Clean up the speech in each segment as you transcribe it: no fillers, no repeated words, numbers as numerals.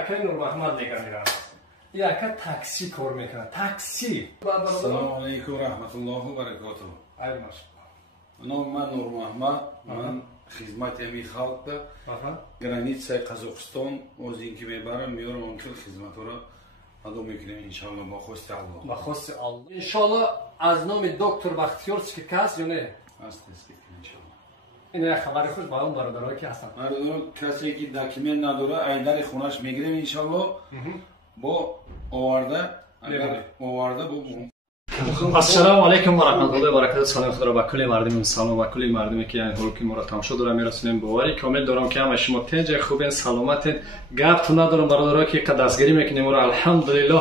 اکای نور محمد دیگه میرم. این اکا تاکسی کار میکنه. تاکسی. السلام علیکم و رحمت الله و برکاته. ای ماشاءالله. من نور محمد. من خدمت امی خلق گرانیتسای قزاقستان از اینکه میبرم میارم اونکل خدمت را ادامه میکنیم انشالله با خواست الله. با خواست الله. انشالله از نام دکتر بختیار سکیکاس یا نه؟ است انشالله. این خبر خوش با اون برادرایی که هستن. برادر کسی که داکیومنت نداره ایدر خونش میگیریم انشالله با آورده اگر آورده با السلام علیکم و رحمت الله و برکاته. سلام خدا به کل مردم سلام و کل مردمی که این حال که ما را تماشا دارن میرسونیم باوری کامل دارم که همه شما تنج خوبین سلامتین گپ تو ندارم برادرها که دستگیری میکنیم ما را الحمدلله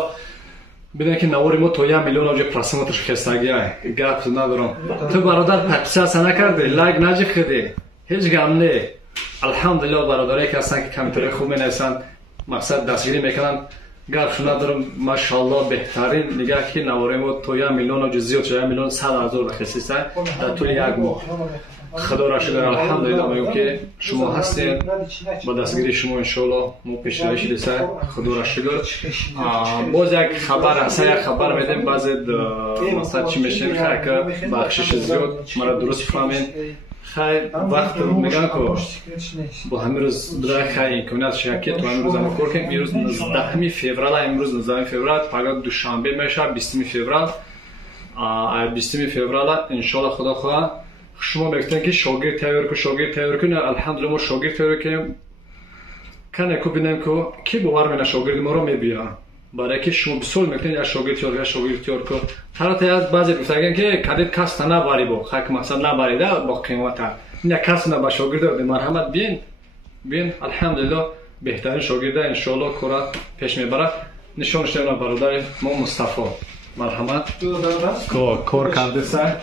بدون که نواری ما تو 1 میلیون اوج پرسمتش خستگی گپ تو ندارم. تو برادر پکساس نکردی لایک نجخدی هیچ گم نه. الحمدلله برادرایی که هستن که کامنتری خوب مینویسن مقصد دستگیری میکنن گپ ندارم ماشاءالله بهترین نگاه که نواری ما تو 1 میلیون اوج زیاد شده 1 میلیون 100 هزار خصیصه در طول یک ماه. خدا را شکر الحمدلله میگم که شما هستین با دستگیری شما انشالله ما پیش روی شده خدا را شکر. باز یک خبر هست یک خبر میدیم بعضی مثلا چی میشین خیر که بخشش زیاد مرا درست فهمین خیر وقت میگن که با همین روز برای خیر امکانات شرکت تو همین روز هم کار کنیم. امروز 19 فوریه امروز 19 فوریه فقط دوشنبه میشه 20 فوریه 20 فوریه انشالله خدا خواه شما بگفتن که شاگرد تیار کنه الحمدلله ما شاگرد تیار کنیم کنه کو ببینیم که کی باور منه شاگرد ما رو میبینه برای که شما بسول میکنید یا شاگرد تیار کو طرف از بعضی گفتن که کدید کس نبری با خاک مقصد نبریده با قیمت نه کس نه با شاگرد به مرحمت بین الحمدلله بهترین شاگرد ان کار پیش میبره. نشانش دادن برادر ما مصطفی مرحمت کار کرده سر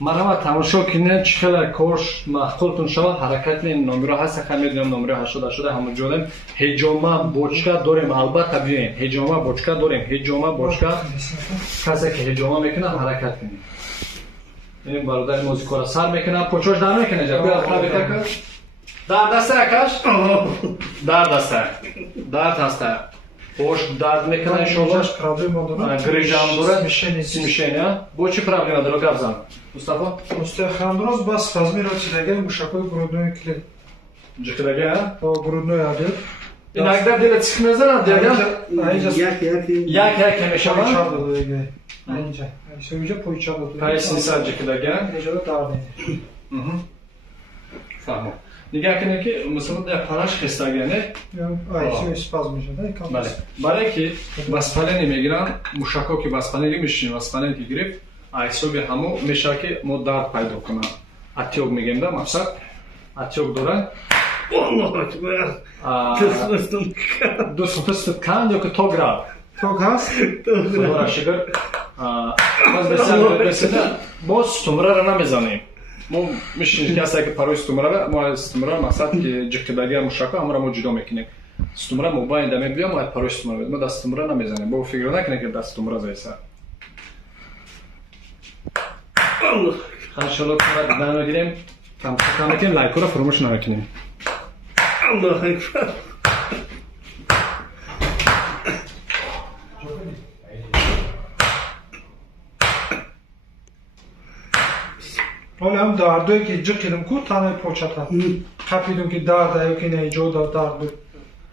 مرحبا تماشا کنید چقدر کارش معقولتون شود حرکت این نمره هست که میدونم نمره 80 شده همون جالم هجامه بوچکا داریم البته بیاین هجامه بوچکا داریم هجامه بوچکا کسی که هجامه میکنه حرکت کنید. این برادر موزیک را سر میکنه پوچوش در میکنه جا بیا اخلا بیتا کن در دسته اکش در دسته در دسته پوش درد میکنه انشالله گریجه هم داره میشینه با چی پرابلم داره گفت زن مستخدم درست بس فضمی را چیدگه مشکل گرودنوی کلی جکلگه گرودنوی عدد این اگه دیگه چیک میزنه یک میشه اینجا اینجا پویچا بود پایس نیست جکلگه اینجا رو دارده فهمم نگاه کنید که مثلا در پارش خستگی نه آیسی اسپازم میشه بله برای که بسپلنی میگیرن مشکا که بسپلنی میشین بسپلنی که گرفت آیسو به همو میشه که ما درد پیدا کنه اتیوب میگیم ده مقصد اتیوب داره الله اکبر دوست کند یا که توگ را توگ هست خدا را شکر باز بسیده باز ستمره را نمیزنیم ما میشین کسی که پروی ستمره ما استمرار مقصد که جکتبگی مشکا همرا ما جدا میکنیم ستمره ما باید دمه بیام ما پروی ستمره ما دست ستمره نمیزنیم با فکر نکنه که دست ستمره زایسه انشالله کار دیدن نگیریم کم میکنیم لایک رو فراموش نکنیم. الله اکبر ولی هم دردوی که جقیدم کو تانه پوچتا خپیدم که درد که نه جودا درد بود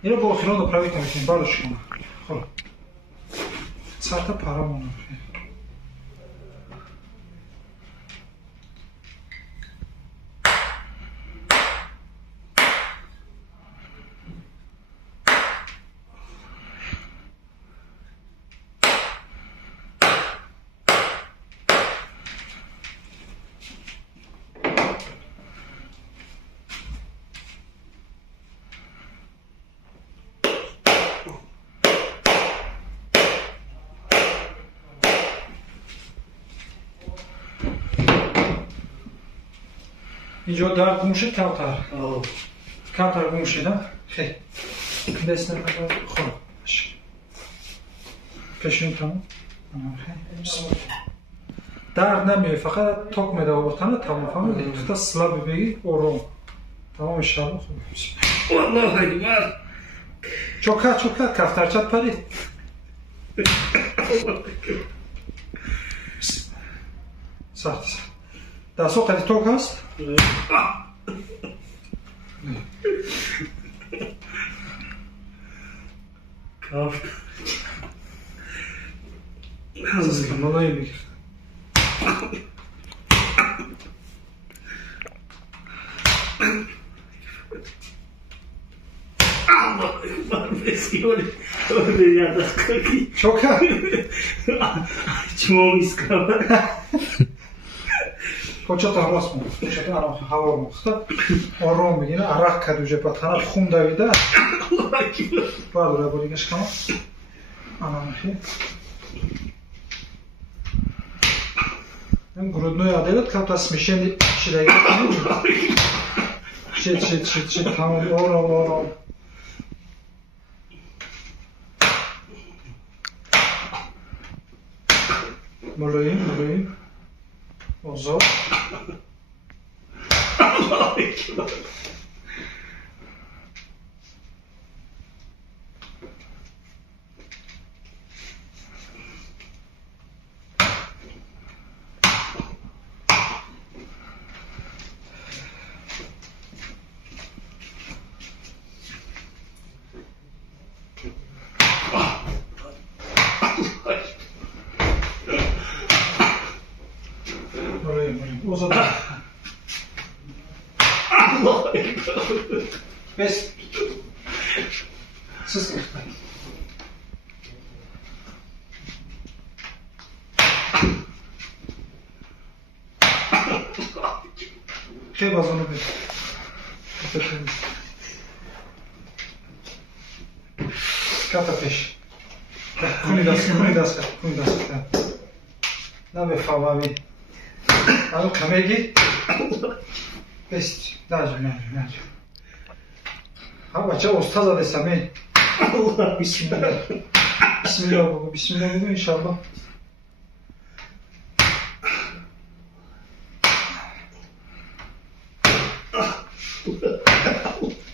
اینو با خیران رو پرویت میکنیم بالش کنم خب ساعت پارامون اینجا درد گمشه کمتر گمشه نه خیلی دست نکنم خب کشیم تمام درد نمیه فقط توک میده و تنه تمام فهمیدی تا سلاب بگی آروم تمام شب خوب Allahu Ekber. Çok çok kaftarçat pari. Sart. Daha sok hadi tok hast. Kaf. Sıskın olayım bir. Allahu Ekber. Beski öyle ya da kaki. Çok ha. Çimo iskaba. Почата ҳавас мон. Почата арам ҳаво мохта. Ором бигина, арақ кад уҷа па тараф хун давида. Бадра буригаш кама. Анам хи. Мен грудной аделат капта смешенди чирайга кани. Чит тамом ором. Молоим. Озо. Allahu Ekber. Озо. Allahu Ekber. Бес. Сыз. Хе базону бес. Ката пеш. Куни даска. Набе фавави. Алу камеги. Бест. Даже. Ha bacha ustaz adesam ey. Allah Bismillah bugün inşallah.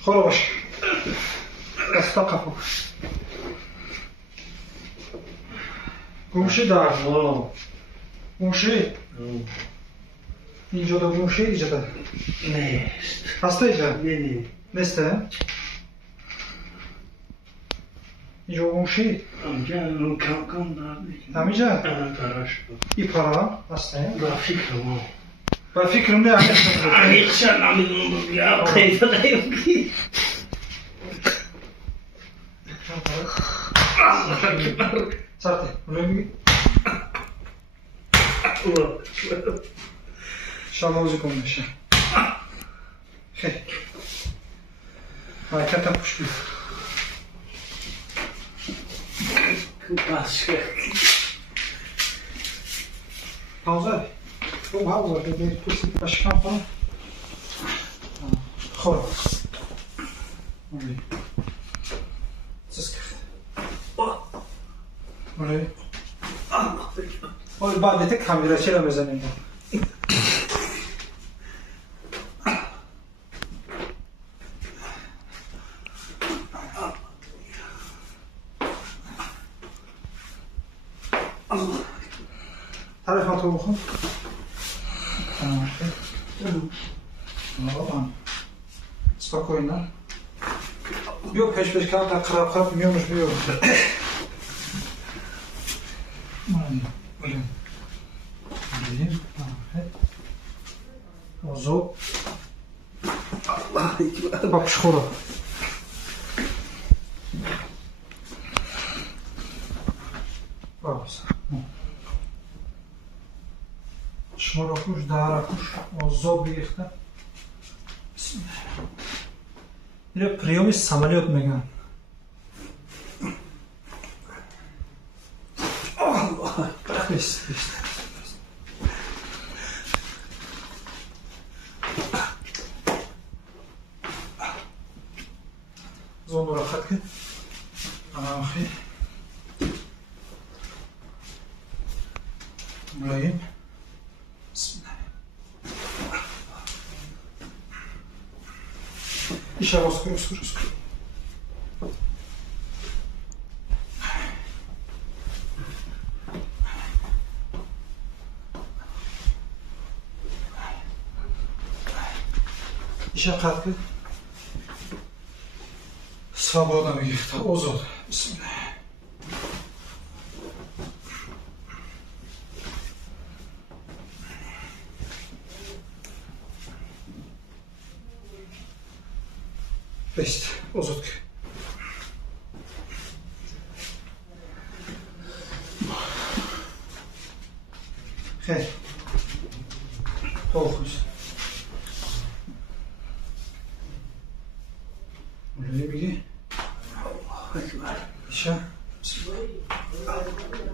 Xo'ra bosh. Asta qafo. Gumshi da. Gumshi. Injoda gumshi ijada. Ne? Hasta ija. Ne? Neste? Injo gumshi. Amca kalkan da. Amca. Taraş. İpara. Hasta. Fikrim o. Ben fikrim ne? Ayıkşan amilum ya. Keyfe de yok ki. Allah Ekber. Sarte. Buraya bir Allah. şamavuzu konmuş. Hey. Kata puştu. Başka. Pauza. Bu pauza. Bir puştu başkan falan. Xor. Sısk. Buraya. Allah Ekber. Oy badete kamera çela mezanin. Tarif atı oku. Tamam. Tamam. Spokojna. Yok peş kağıtta kırap yiyormuş bir yok. Öyle. Ozo. Allah Ekber. Bak şura. Bak. Şura kuş, dara kuş. Ozo bir yıkta. Bismillah. Bir приёми самолёт меган. Allah Ekber. Бес. Зону рахат кид. Анахи. Мулоим. Bismillah. ایشه روز کن ایشه قد کن سوابادا میگیخته اوزاد بسم الله بست اوزاد کن خیلی تو خوش مولوی بگی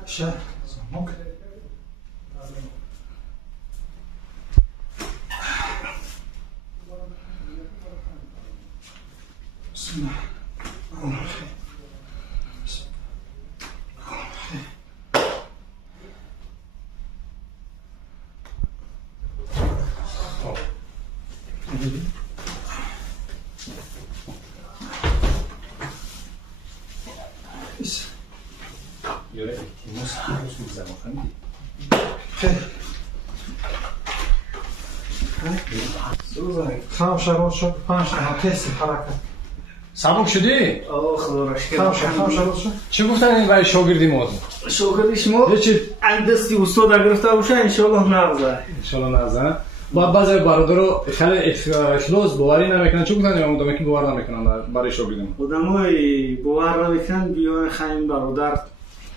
ایشه زمان بسم الله Göre ihtimus harus mizamakan di. خام شروع شد 5 تا تست حرکت سبک شدی؟ خدا را شکر. خام شروع شد چی گفتن این برای شاگردی ما؟ شاگردی شما چی؟ دستی استاد گرفته باشه انشالله نغزه. انشالله نزن. بعد بعضی برادرها خیلی اخلاص باوری نمیکنن. چی گفتن یا مدام که باور نمیکنن برای شاگردی ما؟ آدمای باور نمیکنن بیان خاین برادر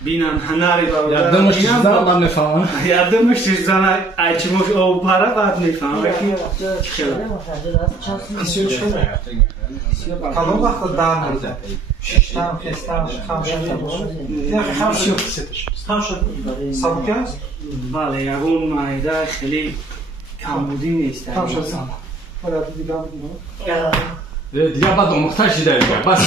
بینن هنری برادر. یادمش چیزا من نفهمم. یادمش چیزا اچموش او پاره بعد میفهمم که الان وقت در نمیده 6 تا 5 تا 5 تا شد سبک است بله یگون معده خیلی کمبودی نیست. کم شد ولی دیگه دیگه بعد محتاج شده دیگه. بس.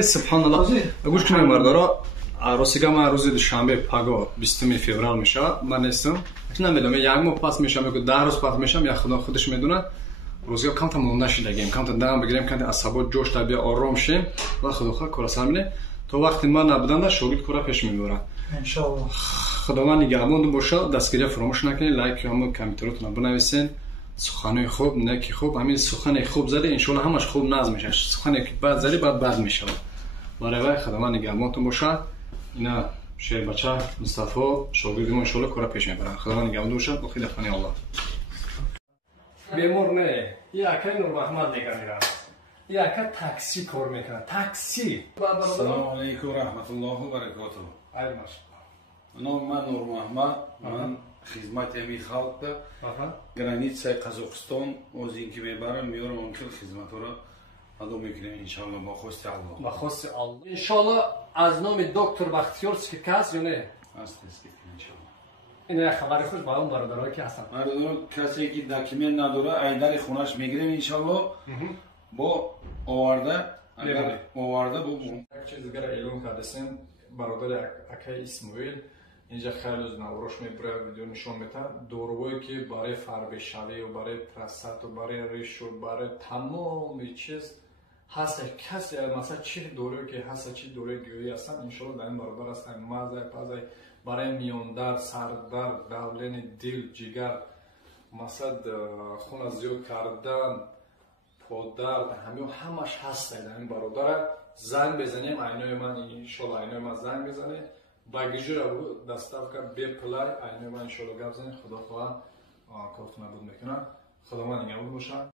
سبحان الله. گوش کنید مردارا عروسیگا ما روز دوشنبه پگاه 20 فوریه میشه. من هستم. نمیدونم یک ماه پس میشم یا 10 روز پس میشم یا خدا خودش میدونه. روزیا کم تا مونده شدیم. کم تا دم بگیریم کم تا عصبات جوش تا بیا آرام شیم. و خدا کار سامینه. تو وقتی ما نبودم شغل کارا پیش میبره. ان شاء الله. خداوند نگهبان باشه. دستگیری فراموش نکنید. لایک هم کامنتاتون بنویسین. سخنه خوب نکی خوب همین سخنه خوب زده ان شاء الله همش خوب نظم میشه. سخنه که بعد زدی بعد بد میشه. برای خداوند نگهبانتون باشه. اینا شیر بچه مصطفی شاگردی ما ان شاء الله کارا پیش میبرن. خداوند نگهبان باشه. با خیر خانی الله. بیمار نه. یا که نور محمد نگران. یا که تاکسی کار میکنه. تاکسی. السلام علیکم و رحمت الله و برکاته. ای ماشاءالله. من نور محمد من خدمت امی خلق گرانیتسای قزاقستان از اینکه میبرم میارم اونکل خدمت را ادا میکنیم انشالله با خواست الله. با خواست الله. انشالله از نام دکتر بختیارسکی کس یا نه؟ است انشالله. این خبر خوش با اون برادرایی که هستن. برادر کسی که داکیومنت نداره ایدر خونش میگیریم انشالله با آورده اگر آورده با یک چیز دیگر اعلام کردیم برادر اکای اسماعیل اینجا خیلی از نوروش میبره ویدیو نشون میده داروهایی که برای فربه شوی و برای پرستات و برای ریش و برای تمام چیز هست. کسی مثلا چی دارویی که هست چی داروی گیاهی هستن ان شاء الله در این برابر هستن. مزه پزه برای میان درد سردرد دوران دل جگر مثلا خون زیاد کردن پادرد همش هست. در این برابر زنگ بزنیم عینای من ان شاء الله عینای من زنگ بزنه با گیجور دستاف کرد به پلای عینای من ان شاء الله گپ بزنه. خدا خدا کارتون بود میکنه. خدا من نگهدار باشه.